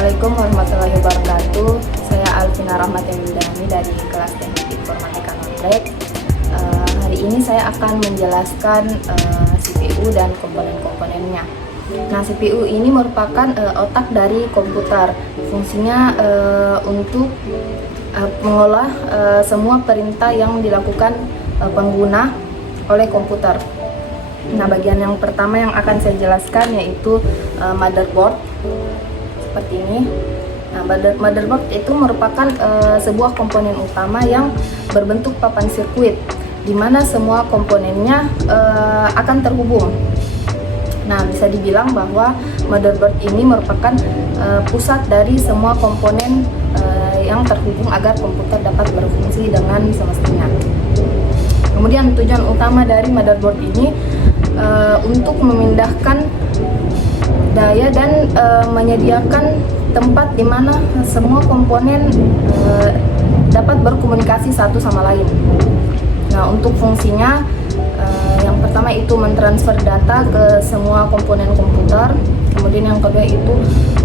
Assalamualaikum warahmatullahi wabarakatuh. Saya Alvina Rahmatullah dari kelas Teknik Informatika Nonrek. Hari ini saya akan menjelaskan CPU dan komponen-komponennya. Nah, CPU ini merupakan otak dari komputer. Fungsinya untuk mengolah semua perintah yang dilakukan pengguna oleh komputer. Nah, bagian yang pertama yang akan saya jelaskan yaitu motherboard seperti ini. Nah, motherboard itu merupakan sebuah komponen utama yang berbentuk papan sirkuit, di mana semua komponennya akan terhubung. Nah, bisa dibilang bahwa motherboard ini merupakan pusat dari semua komponen yang terhubung agar komputer dapat berfungsi dengan semestinya. Kemudian tujuan utama dari motherboard ini untuk memindahkan daya dan menyediakan tempat di mana semua komponen dapat berkomunikasi satu sama lain. Nah, untuk fungsinya yang pertama itu mentransfer data ke semua komponen komputer. Kemudian yang kedua itu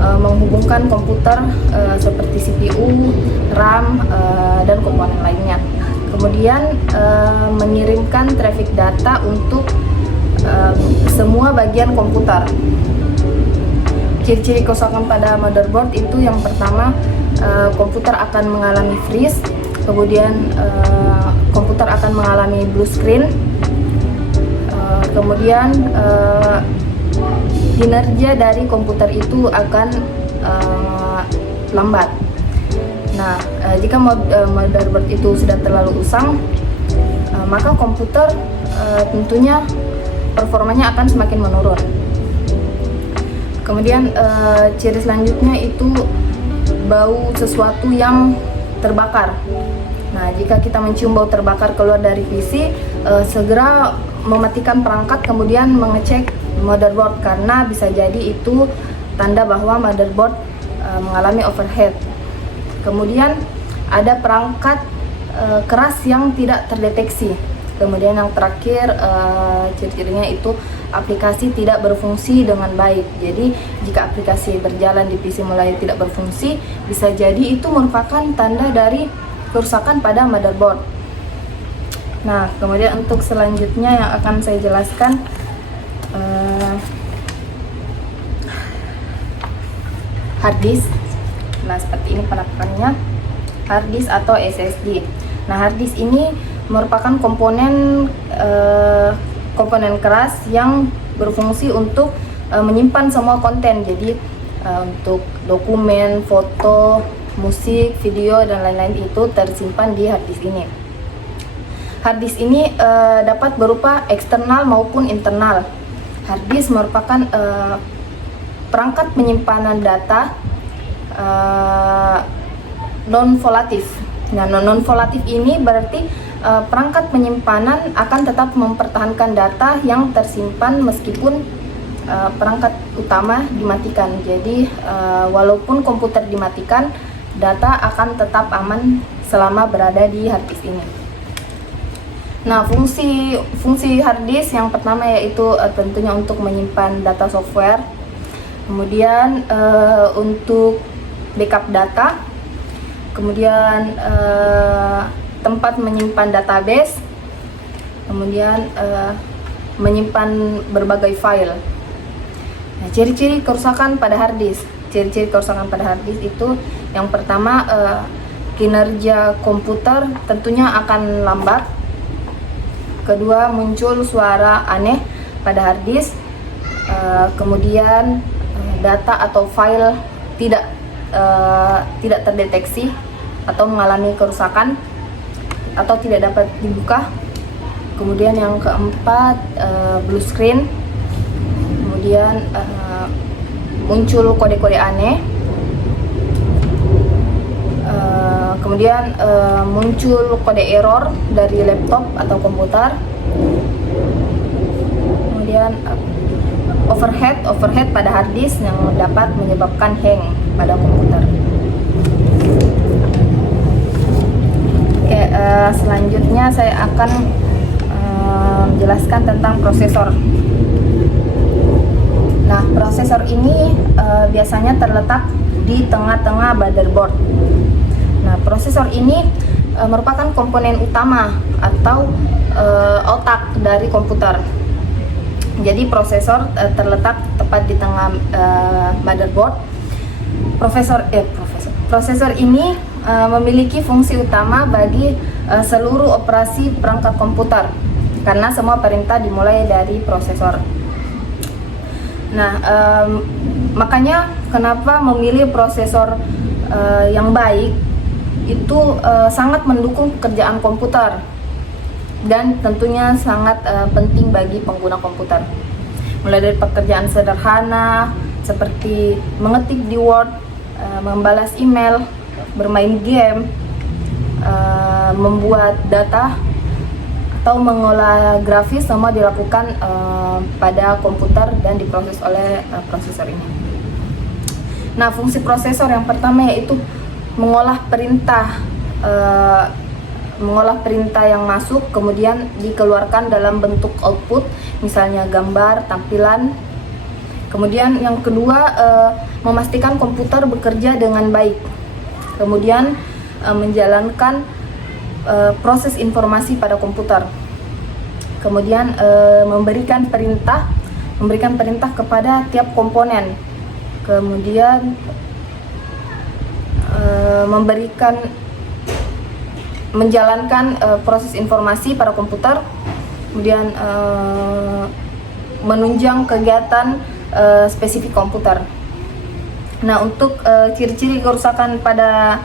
menghubungkan komputer seperti CPU, RAM, dan komponen lainnya. Kemudian mengirimkan traffic data untuk semua bagian komputer. Ciri-ciri kerusakan pada motherboard itu yang pertama, komputer akan mengalami freeze, kemudian komputer akan mengalami blue screen, kemudian kinerja dari komputer itu akan lambat. Nah, jika motherboard itu sudah terlalu usang, maka komputer tentunya performanya akan semakin menurun. Kemudian ciri selanjutnya itu bau sesuatu yang terbakar. Nah, jika kita mencium bau terbakar keluar dari PC, segera mematikan perangkat kemudian mengecek motherboard, karena bisa jadi itu tanda bahwa motherboard mengalami overheat. Kemudian ada perangkat keras yang tidak terdeteksi. Kemudian yang terakhir, ciri-cirinya itu aplikasi tidak berfungsi dengan baik. Jadi jika aplikasi berjalan di PC mulai tidak berfungsi, bisa jadi itu merupakan tanda dari kerusakan pada motherboard. Nah, kemudian untuk selanjutnya yang akan saya jelaskan, hard disk. Nah, seperti ini penampakannya, hard disk atau SSD. Nah, hard disk ini merupakan komponen keras yang berfungsi untuk menyimpan semua konten. Jadi untuk dokumen, foto, musik, video, dan lain-lain itu tersimpan di hard disk ini. Hard disk ini dapat berupa eksternal maupun internal. Hard disk merupakan perangkat penyimpanan data non-volatif. Nah, non-volatif ini berarti perangkat penyimpanan akan tetap mempertahankan data yang tersimpan meskipun perangkat utama dimatikan. Jadi walaupun komputer dimatikan, data akan tetap aman selama berada di hard disk ini. Nah, fungsi hard disk yang pertama yaitu tentunya untuk menyimpan data software. Kemudian untuk backup data. Kemudian tempat menyimpan database, kemudian menyimpan berbagai file. Nah, ciri-ciri kerusakan pada hard disk. Ciri-ciri kerusakan pada hard disk itu yang pertama, kinerja komputer tentunya akan lambat. Kedua, muncul suara aneh pada hard disk. Kemudian data atau file tidak terdeteksi atau mengalami kerusakan atau tidak dapat dibuka. Kemudian yang keempat, blue screen. Kemudian muncul kode-kode aneh. Kemudian muncul kode error dari laptop atau komputer. Kemudian overhead pada hard disk yang dapat menyebabkan hang pada komputer. Selanjutnya saya akan menjelaskan tentang prosesor. Nah, prosesor ini biasanya terletak di tengah-tengah motherboard. Nah, prosesor ini merupakan komponen utama atau otak dari komputer. Jadi prosesor terletak tepat di tengah motherboard. Prosesor ini memiliki fungsi utama bagi seluruh operasi perangkat komputer karena semua perintah dimulai dari prosesor. Nah, makanya kenapa memilih prosesor yang baik itu sangat mendukung pekerjaan komputer dan tentunya sangat penting bagi pengguna komputer. Mulai dari pekerjaan sederhana seperti mengetik di Word, membalas email, bermain game, membuat data, atau mengolah grafis, semua dilakukan pada komputer dan diproses oleh prosesor ini. Nah, fungsi prosesor yang pertama yaitu mengolah perintah yang masuk kemudian dikeluarkan dalam bentuk output, misalnya gambar, tampilan. Kemudian yang kedua, memastikan komputer bekerja dengan baik. Kemudian menjalankan proses informasi pada komputer. Kemudian memberikan perintah kepada tiap komponen. Kemudian menjalankan proses informasi pada komputer. Kemudian menunjang kegiatan spesifik komputer. Nah, untuk ciri-ciri kerusakan pada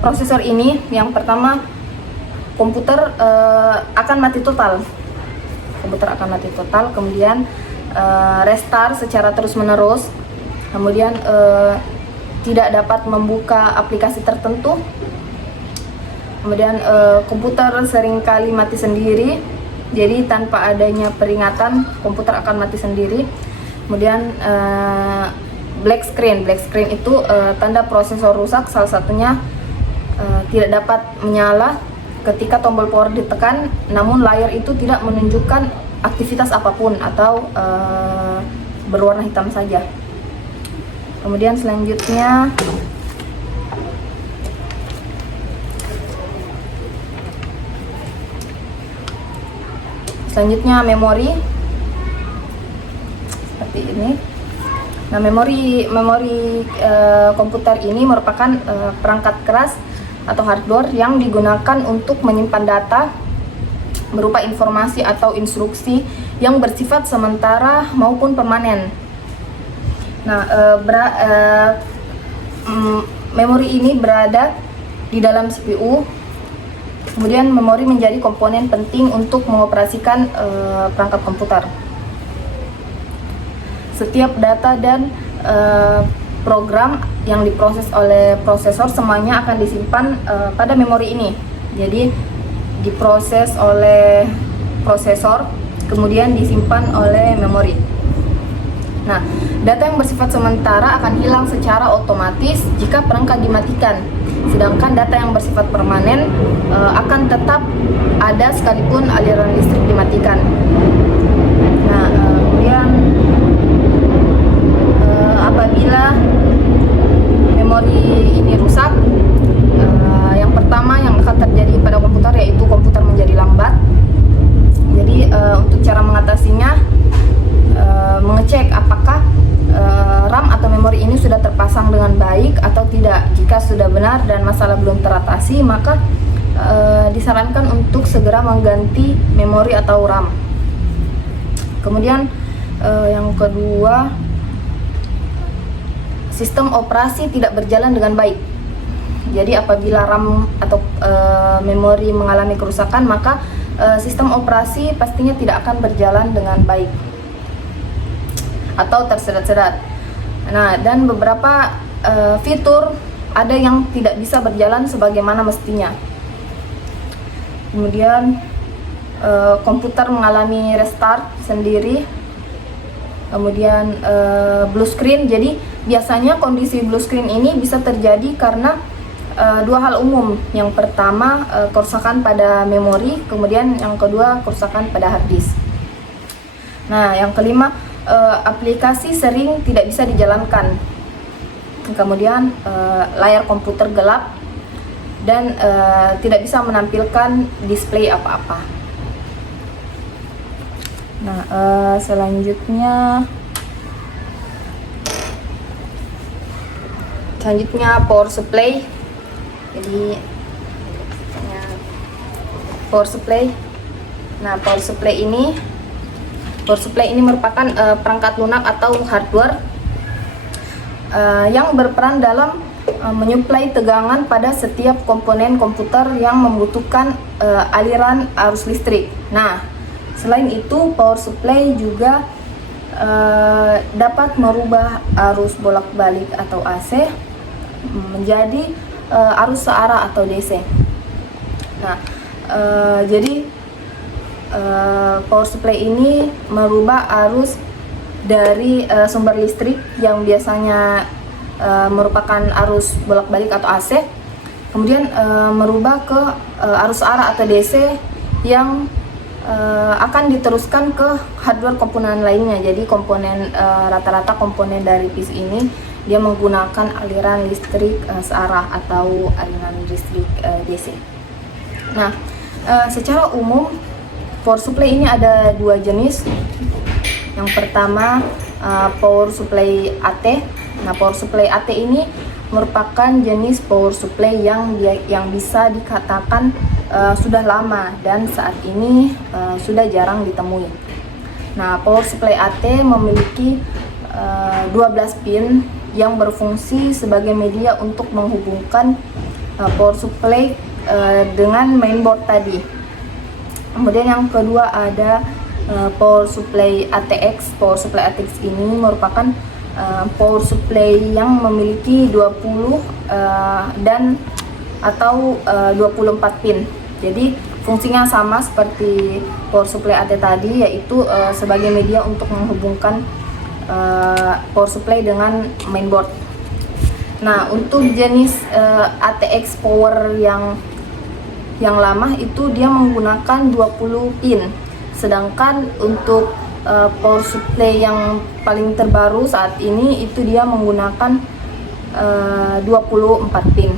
prosesor ini, yang pertama, komputer akan mati total. Kemudian restart secara terus-menerus. Kemudian tidak dapat membuka aplikasi tertentu. Kemudian komputer seringkali mati sendiri. Jadi tanpa adanya peringatan, komputer akan mati sendiri. Kemudian black screen itu tanda prosesor rusak. Salah satunya tidak dapat menyala ketika tombol power ditekan, namun layar itu tidak menunjukkan aktivitas apapun atau berwarna hitam saja. Kemudian selanjutnya memori seperti ini. Nah, memori komputer ini merupakan perangkat keras atau hardware yang digunakan untuk menyimpan data berupa informasi atau instruksi yang bersifat sementara maupun permanen. Nah, memori ini berada di dalam CPU. Kemudian memori menjadi komponen penting untuk mengoperasikan perangkat komputer. Setiap data dan program yang diproses oleh prosesor semuanya akan disimpan pada memori ini. Jadi diproses oleh prosesor, kemudian disimpan oleh memori. Nah, data yang bersifat sementara akan hilang secara otomatis jika perangkat dimatikan. Sedangkan data yang bersifat permanen akan tetap ada sekalipun aliran listrik dimatikan. Nah, kemudian apabila memori ini rusak, yang pertama yang akan terjadi pada komputer yaitu komputer menjadi lambat. Jadi untuk cara mengatasinya, mengecek apakah RAM atau memori ini sudah terpasang dengan baik atau tidak. Jika sudah benar dan masalah belum teratasi, maka disarankan untuk segera mengganti memori atau RAM. Kemudian yang kedua, sistem operasi tidak berjalan dengan baik. Jadi apabila RAM atau memori mengalami kerusakan, maka sistem operasi pastinya tidak akan berjalan dengan baik atau tersedat-sedat. Nah, dan beberapa fitur ada yang tidak bisa berjalan sebagaimana mestinya. Kemudian komputer mengalami restart sendiri. Kemudian blue screen. Jadi biasanya kondisi blue screen ini bisa terjadi karena dua hal umum. Yang pertama, kerusakan pada memori, kemudian yang kedua, kerusakan pada hard disk. Nah, yang kelima, aplikasi sering tidak bisa dijalankan. kemudian layar komputer gelap dan tidak bisa menampilkan display apa-apa. Nah, selanjutnya power supply. Jadi power supply. Nah, power supply ini merupakan perangkat lunak atau hardware yang berperan dalam menyuplai tegangan pada setiap komponen komputer yang membutuhkan aliran arus listrik. Nah, selain itu power supply juga dapat merubah arus bolak-balik atau AC menjadi arus searah atau DC. Nah, jadi power supply ini merubah arus dari sumber listrik yang biasanya merupakan arus bolak-balik atau AC, kemudian merubah ke arus searah atau DC yang akan diteruskan ke hardware komponen lainnya. Jadi komponen rata-rata komponen dari PC ini dia menggunakan aliran listrik searah atau aliran listrik DC. Nah, secara umum power supply ini ada dua jenis. Yang pertama power supply AT. Nah, power supply AT ini merupakan jenis power supply yang bisa dikatakan sudah lama dan saat ini sudah jarang ditemui. Nah, power supply AT memiliki 12 pin yang berfungsi sebagai media untuk menghubungkan power supply dengan mainboard tadi. Kemudian yang kedua ada power supply ATX. Power supply ATX ini merupakan power supply yang memiliki 20 dan atau 24 pin. Jadi fungsinya sama seperti power supply AT tadi, yaitu sebagai media untuk menghubungkan power supply dengan mainboard. Nah, untuk jenis ATX power yang lama itu dia menggunakan 20 pin. Sedangkan untuk power supply yang paling terbaru saat ini itu dia menggunakan 24 pin.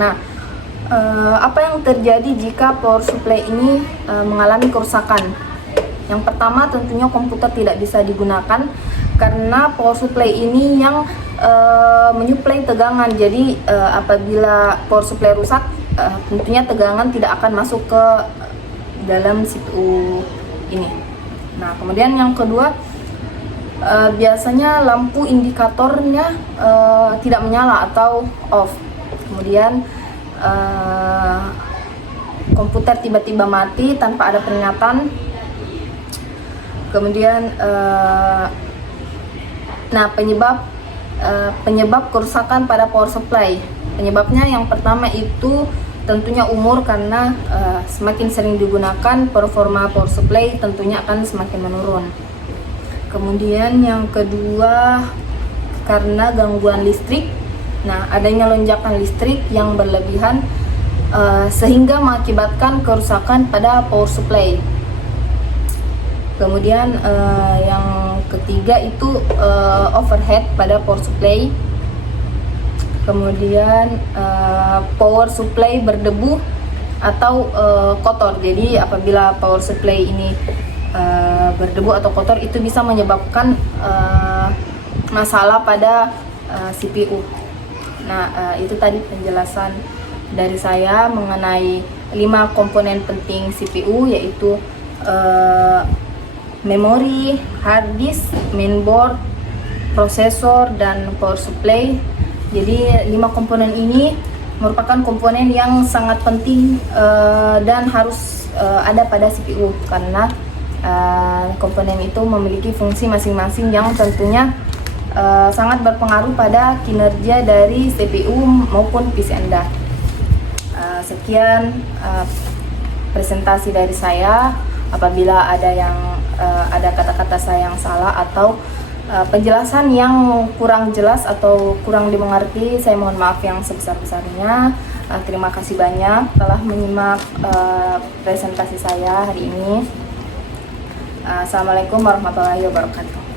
Nah, apa yang terjadi jika power supply ini mengalami kerusakan? Yang pertama, tentunya komputer tidak bisa digunakan karena power supply ini yang menyuplai tegangan. Jadi apabila power supply rusak, tentunya tegangan tidak akan masuk ke dalam CPU ini. Nah, kemudian yang kedua, biasanya lampu indikatornya tidak menyala atau off. Kemudian komputer tiba-tiba mati tanpa ada peringatan. Kemudian penyebab kerusakan pada power supply. Penyebabnya yang pertama itu tentunya umur, karena semakin sering digunakan performa power supply tentunya akan semakin menurun. Kemudian yang kedua karena gangguan listrik. Nah, adanya lonjakan listrik yang berlebihan sehingga mengakibatkan kerusakan pada power supply. Kemudian yang ketiga itu overhead pada power supply. Kemudian power supply berdebu atau kotor. Jadi apabila power supply ini berdebu atau kotor, itu bisa menyebabkan masalah pada CPU. Nah, itu tadi penjelasan dari saya mengenai 5 komponen penting CPU, yaitu memori, hard disk, mainboard, prosesor, dan power supply. Jadi 5 komponen ini merupakan komponen yang sangat penting dan harus ada pada CPU, karena komponen itu memiliki fungsi masing-masing yang tentunya sangat berpengaruh pada kinerja dari CPU maupun PC Anda. Sekian presentasi dari saya. Apabila ada kata-kata saya yang salah atau penjelasan yang kurang jelas atau kurang dimengerti, saya mohon maaf yang sebesar-besarnya. Terima kasih banyak telah menyimak presentasi saya hari ini. Assalamualaikum warahmatullahi wabarakatuh.